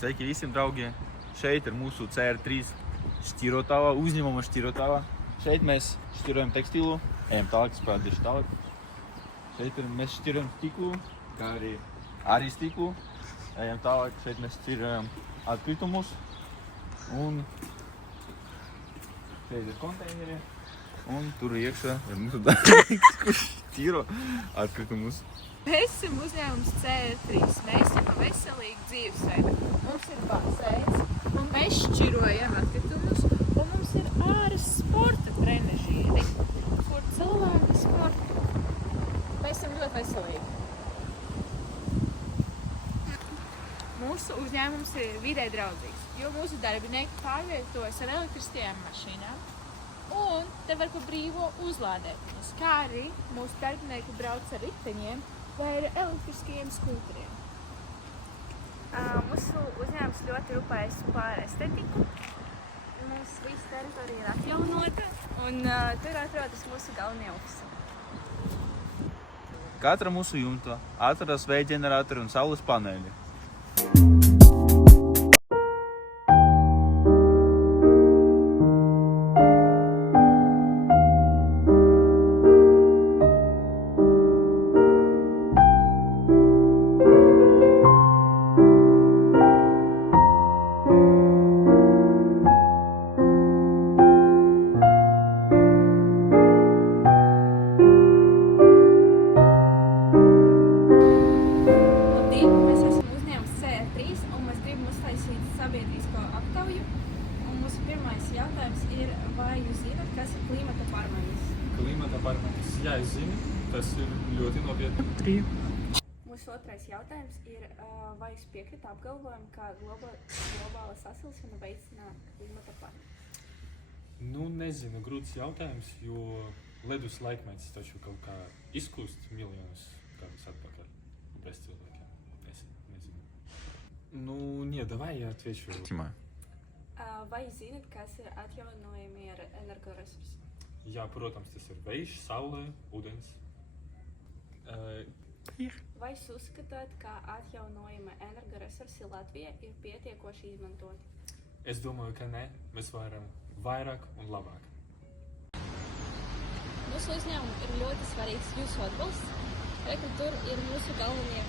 Sveiki visiem draugiem! Šeit ir mūsu CR3 šķirotava, uzņēmuma šķirotava. Šeit mēs šķirojam tekstilu, ejam tālāk, es parādīšu tālāk. Šeit mēs šķirojam stiklu, kā arī stiklu. Ejam tālāk, šeit mēs šķirojam atkritumus. Un šeit ir konteineri. Un tur iekšā ir mūsu darbinieks, kurš šķiro atkritumus. Mēs esam uzņēmums CR3. Mēs esam par veselīgu dzīvesveidu. Mums ir baseins, un mēs šķirojam atkritumus, un mums ir āras sporta trenažieri, kur cilvēki sporta. Mēs esam ļoti veselīgi. Mūsu uzņēmums ir vidē draudzīgs, jo mūsu darbinieki pārvietojas ar elektriskajām mašīnām, un te var pa brīvo uzlādēties, kā arī mūsu darbinieki brauc ar riteņiem vai ar elektriskajiem skūteriem. Mūsu uzņēmums ļoti rūpējas par estetiku. Mums visa teritorija ir atjaunota, un tur atrodas mūsu galvenie ofisi. Katra mūsu jumta atrodas vēja ģeneratori un saules paneļi. Sabiedrisko aptauju, un mūsu pirmais jautājums ir, vai jūs zināt, kas ir klimata pārmaiņas? Klimata pārmaiņas, jā, es zinu, tas ir ļoti nopietni. Mūsu otrais jautājums ir, vai jūs piekrit apgalvojumu, ka globāla sasilšana veicina klimata pārmaiņas? Nu, nezinu, grūts jautājums, jo ledus laikmets taču kaut kā izkūst miljonus gadus atpakaļ bez cilvēkiem. Ну, не, давай я отвечу. Vai jūs zināt, kas ir atjaunojami energoresursi? Jā, protams, tas ir vējš, saule, ūdens. Vai jūs uzskatāt, ka atjaunojami energoresursi Latvijā ir pietiekoši izmantoti? Es domāju, ka ne. Mēs varam vairāk un labāk. Mūsu uzņēmumam ir ļoti svarīgs jūsu atbalsts. Tur ir mūsu galvenie